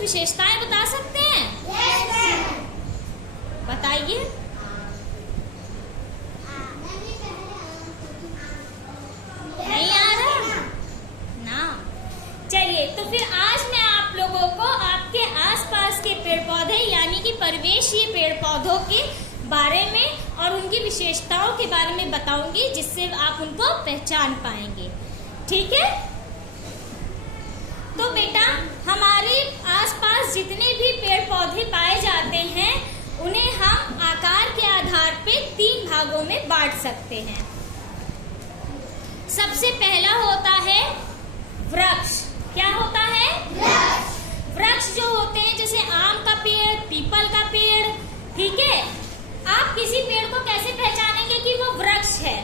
कुछ विशेषताएं बता सकते हैं? बताइए। नहीं आ रहा ना? चलिए, तो फिर आज मैं आप लोगों को आपके आसपास के पेड़ पौधे यानी कि परिवेशीय पेड़ पौधों के बारे में और उनकी विशेषताओं के बारे में बताऊंगी, जिससे आप उनको पहचान पाएंगे। ठीक है? तो बेटा, हमारे आसपास जितने भी पेड़ पौधे पाए जाते हैं उन्हें हम आकार के आधार पे 3 भागों में बांट सकते हैं। सबसे पहला होता है वृक्ष। क्या होता है? वृक्ष जो होते हैं जैसे आम का पेड़, पीपल का पेड़। ठीक है? आप किसी पेड़ को कैसे पहचानेंगे कि वो वृक्ष है?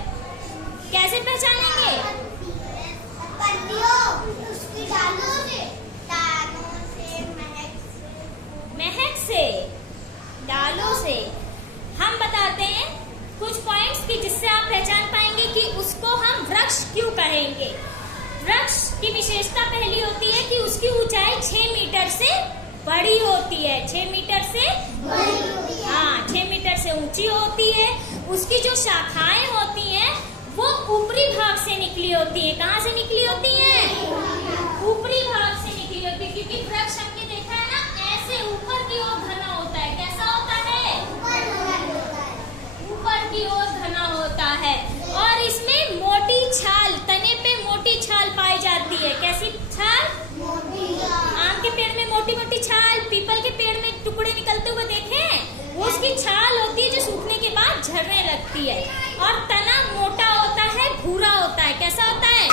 कैसे पहचानेंगे? उसकी डालों से, महक से, डालों से। हम बताते हैं कुछ पॉइंट्स की जिससे आप पहचान पाएंगे कि उसको हम वृक्ष क्यों कहेंगे। वृक्ष की विशेषता पहली होती है कि उसकी ऊंचाई 6 मीटर से बड़ी होती है। 6 मीटर से हाँ, 6 मीटर से ऊंची होती है। उसकी जो शाखाएं होती हैं वो ऊपरी भाग से निकली होती है। कहाँ से निकली होती है? ऊपरी भाग से निकली होती है, क्योंकि वृक्ष हमने देखा है ना, ऐसे ऊपर की ओर घना होता है। कैसा होता है? ऊपर की ओर घना होता है। और इसमें मोटी छाल, तने पे मोटी छाल पाई जाती है। कैसी छाल? आम के पेड़ में मोटी मोटी छाल, पीपल के पेड़ में टुकड़े निकलते हुए देखें, वो उसकी छाल होती है जो सूखने के बाद झड़ने लगती है। और तना मोटा होता है, भूरा होता है। कैसा होता है?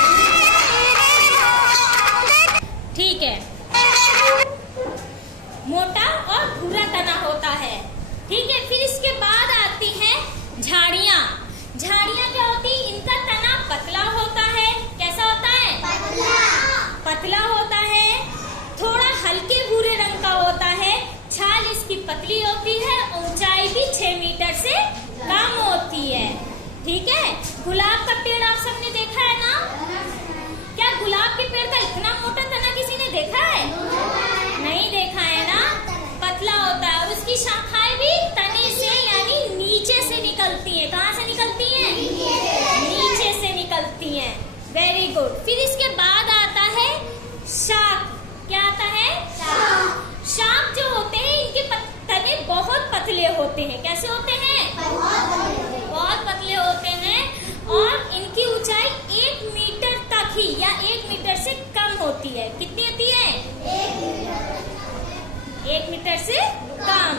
ठीक है, मोटा और भूरा तना होता है। ठीक है, फिर इसके बाद आती है झाड़ियाँ। झाड़ियाँ क्या होती है? इनका तना पतला होता है। कैसा होता है? पतला होता है, थोड़ा हल्के भूरे रंग का होता है। छाल इसकी पतली होती है, ऊंचाई भी 6 मीटर से कम होती है। ठीक है? गुलाब का पेड़ आप सबने देखा है ना? क्या गुलाब के पेड़ का इतना मोटा तना किसी ने देखा है? नहीं देखा है ना? पतला होता है और उसकी शाखाएं भी तने से यानी नीचे से निकलती हैं। कहाँ से निकलती हैं? नीचे से निकलती हैं। Very good. फिर इसके बाद आता है शाख। क्या आता है? शाख जो होते हैं इनके तने बहुत पतले होते हैं। कैसे होते हैं? बहुत पतले होते हैं और इनकी ऊंचाई 1 मीटर तक ही या 1 मीटर से कम होती है। कितनी होती है? 1 मीटर से कम।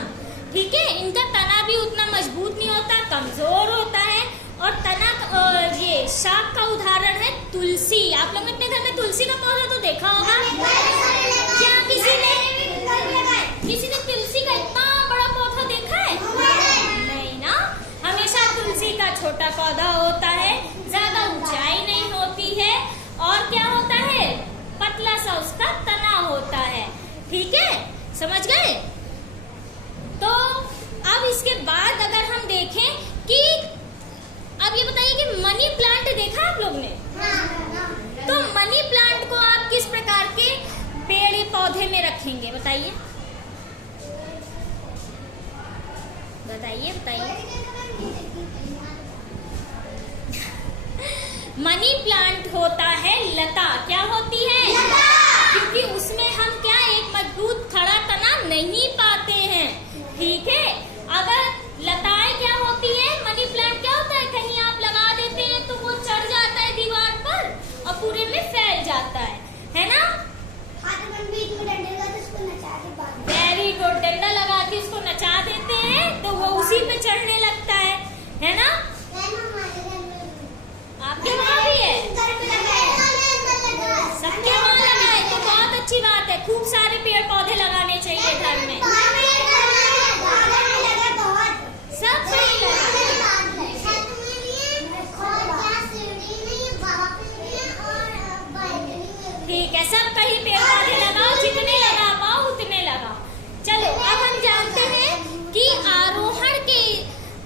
ठीक है? इनका तना भी उतना मजबूत नहीं होता, कमजोर होता है। और तना ये शाख का उदाहरण है तुलसी। आप लोग अपने घर में तुलसी का पौधा तो देखा होगा। क्या किसी ने तुलसी का इतना बड़ा पौधा देखा है? नहीं ना। हमेशा तुलसी का छोटा पौधा होता है, ज्यादा ऊंचाई नहीं होती है और क्या होता है? पतला सा उसका तना होता है। ठीक है? समझ गए? तो अब इसके बाद अगर हम देखें कि अब ये बताइए कि मनी प्लांट देखा आप लोग ने? तो मनी प्लांट को आप किस प्रकार के पेड़ पौधे में रखेंगे? बताइए बताइए बताइए। मनी प्लांट होता है लता। क्या होती है? क्योंकि उसमें हम क्या एक मजबूत खड़ा तना नहीं पाते हैं। ठीक है? अगर लताएं क्या होती है? मनी प्लांट क्या होता है? कहीं आप लगा देते हैं तो वो चढ़ जाता है दीवार पर और पूरे में फैल जाता है ना? Very good. डंडा लगा के उसको नचा देते हैं तो वो उसी पे चढ़ने लगता है ना? आपके वहाँ भी है? सबके वहाँ लगा है तो बहुत अच्छी बात है। खूब सारे पेड़ पौधे लगाने चाहिए घर में। सब सही लगा। ठीक है, सब कहीं पेड़ पौधे लगाओ, जितने लगा पाओ उतने लगाओ। चलो, अब हम जानते हैं कि आरोहण के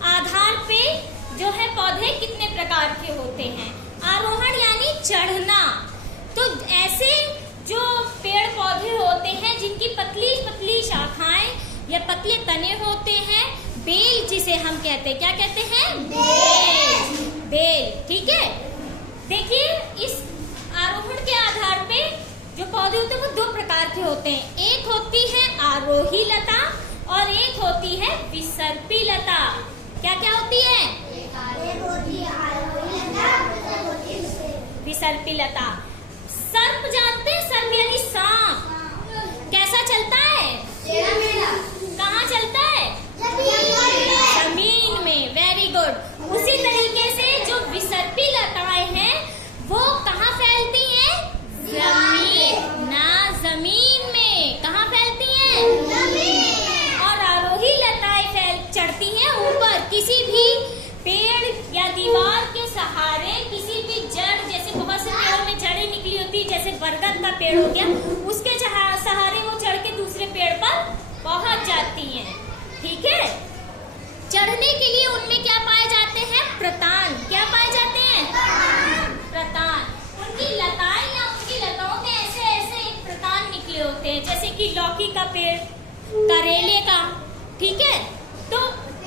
आधार पे जो है पौधे कितने प्रकार के होते हैं। आरोहण यानी चढ़ना। तो ऐसे जो पेड़ पौधे होते हैं जिनकी पतली पतले तने होते हैं। बेल जिसे हम कहते हैं, क्या कहते हैं? बेल। बेल, ठीक है। देखिए, इस आरोहण के आधार पे जो पौधे होते हैं वो दो प्रकार के होते हैं। एक होती है आरोही लता और एक होती है विसर्पी लता। क्या क्या होती है? एक होती है आरोही लता, दूसरी होती है विसर्पी लता। सर्प जानते हैं? सर्प यानी सांप। कैसा चलता है? कहाँ चलता है? जमीन में। Very good. उसी तरीके से जो विसर्पी लताएं हैं वो कहाँ फैलती हैं? जमीन ना, जमीन में। कहाँ फैलती हैं? जमीन। और आरोही लताएं चढ़ती हैं ऊपर, किसी भी पेड़ या दीवार के सहारे, किसी भी जड़, जैसे बहुत से पेड़ों में जड़ें निकली होती, जैसे बरगद का पेड़ हो गया, उसके सहारे वो चढ़ के दूसरे पेड़ पर पहुंच जाती हैं। ठीक है। चढ़ने के लिए उनमें क्या पाए जाते हैं? प्रतान। क्या पाए जाते हैं? प्रतान। उनकी लताएं या उनकी लताओं में ऐसे ऐसे एक प्रतान निकले होते हैं, जैसे कि लौकी का पेड़, करेले का। ठीक है। तो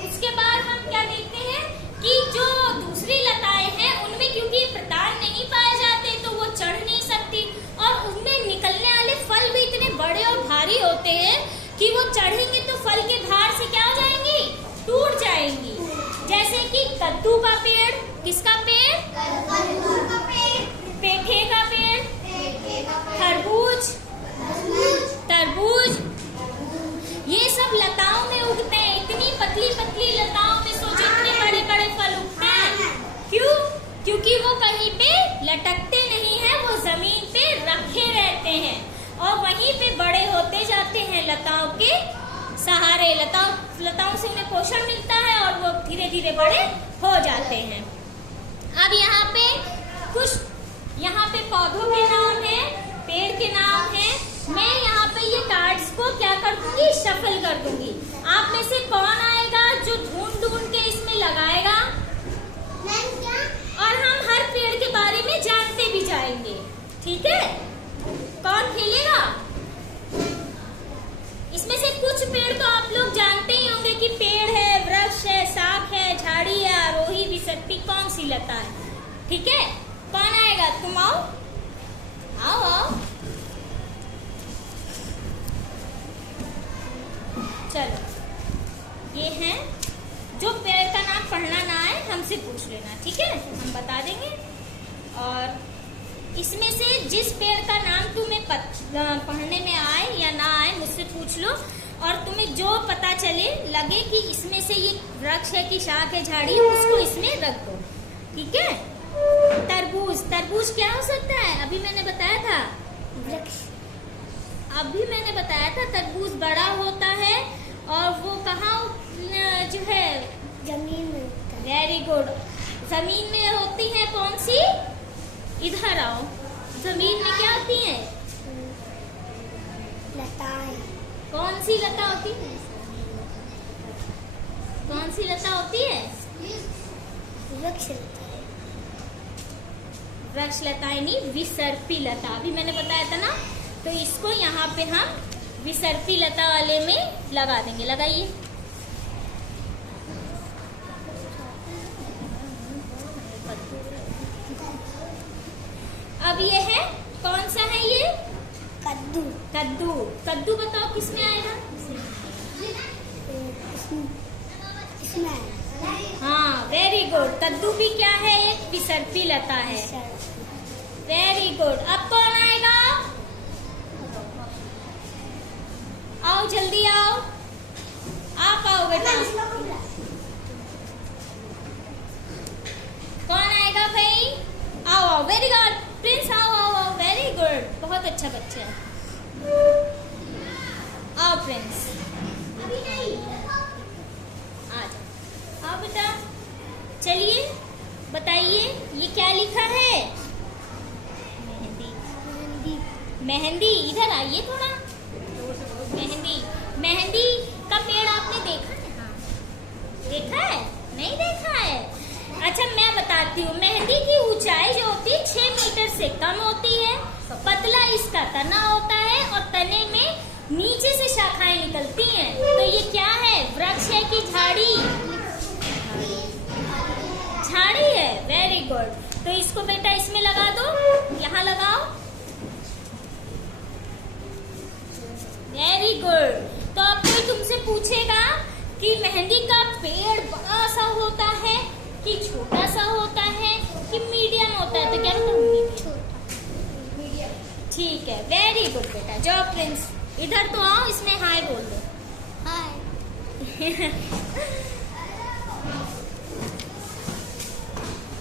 इसके बाद हम क्या देखते हैं कि जो दूसरी लताएं हैं उनमें क्योंकि प्रतान नहीं पाए जाते तो वो चढ़ नहीं सकती, और उनमें निकलने वाले फल भी इतने बड़े और भारी होते हैं कि वो चढ़ेंगे तो फल के भार से क्या हो जाएंगी? टूट जाएंगी। जैसे कि कद्दू का पेड़। किसका पेड़? पेठे का पेड़। खरबूज, तरबूज, ये सब लताओं में उगते हैं। इतनी पतली पतली लताओं में सोचो इतने बड़े बड़े फल उगते हैं। क्यों? क्योंकि वो कहीं पे लटकते नहीं हैं, वो जमीन पे रखे रहते हैं और वहीं पे बड़े होते जाते हैं लताओं के सहारे। लताओं से उन्हें पोषण मिलता है और वो धीरे धीरे बड़े हो जाते हैं। अब यहाँ पे पौधों के नाम है, पेड़ के नाम है। मैं यहाँ पे ये कार्ड्स को क्या कर दूंगी? शफल कर दूंगी। आप में से कौन आएगा जो ढूंढ ढूंढ के इसमें लगाएगा? और हम हर पेड़ के बारे में जानते भी जाएंगे। ठीक है। कौन खेलेगा? इसमें से कुछ पेड़ तो आप लोग जानते ही होंगे कि पेड़ है, वृक्ष है, शाख है, झाड़ी है, आरोही, विसर्पी, कौन सी लता है। ठीक है। कौन आएगा? तुम आओ आओ आओ। चलो, ये है। जो पेड़ का नाम पढ़ना ना आए हमसे पूछ लेना, ठीक है? हम बता देंगे। और इसमें से जिस पेड़ का नाम तुम्हें पढ़ने में आए या ना आए मुझसे पूछ लो, और तुम्हें जो पता चले लगे कि इसमें से ये वृक्ष है कि शाख है, झाड़ी, उसको इसमें रख दो। ठीक है। तरबूज। तरबूज क्या हो सकता है? अभी मैंने बताया था, वृक्ष। अभी मैंने बताया था तरबूज बड़ा होता है और वो कहाँ जो है? जमीन में होता है। Very good. जमीन में होती है कौन सी? इधर आओ। जमीन में क्या होती है? लताएं। कौन सी लता होती है? कौन सी लता होती है? वृक्ष लता है। वृक्ष लता यानी विसर्पी लता। अभी मैंने बताया था ना, तो इसको यहाँ पे हम विसर्पी लता वाले में लगा देंगे। लगाइए। अब ये है, कौन सा है ये? कद्दू। कद्दू। कद्दू बताओ किस में आएगा? इसमें। हाँ, वेरी गुड। कद्दू भी क्या है? एक विसर्पी लता है। Very good. अब कौन आएगा? आओ, जल्दी आओ। आप आओ बेटा। कौन आएगा भाई? आओ आओ। वेरी गुड प्रिंस, आओ आओ आओ। वेरी गुड, बहुत अच्छा बच्चा है। आओ प्रिंस, आ जाओ। आओ बेटा, चलिए बताइए ये क्या लिखा है? मेहंदी। मेहंदी। इधर आइए थोड़ा। मेहंदी। मेहंदी का पेड़ आपने देखा है? हाँ। देखा है? नहीं देखा है? अच्छा, मैं बताती हूँ। मेहंदी की ऊंचाई जो होती है 6 मीटर से कम होती है। पतला इसका तना होता है और तने में नीचे से शाखाएं निकलती हैं, तो ये क्या है? वृक्ष है कि झाड़ी? झाड़ी है। Very good. तो इसको बेटा इसमें लगा दो, यहाँ लगाओ। Very good. तो अब कोई तुमसे पूछेगा कि मेहंदी का पेड़ बड़ा सा होता है कि छोटा सा होता है कि मीडियम होता है, तो क्या बताओ? मीडियम। ठीक है, वेरी गुड बेटा। जाओ प्रिंस, इधर तो आओ, इसमें हाय बोल दो। हाय।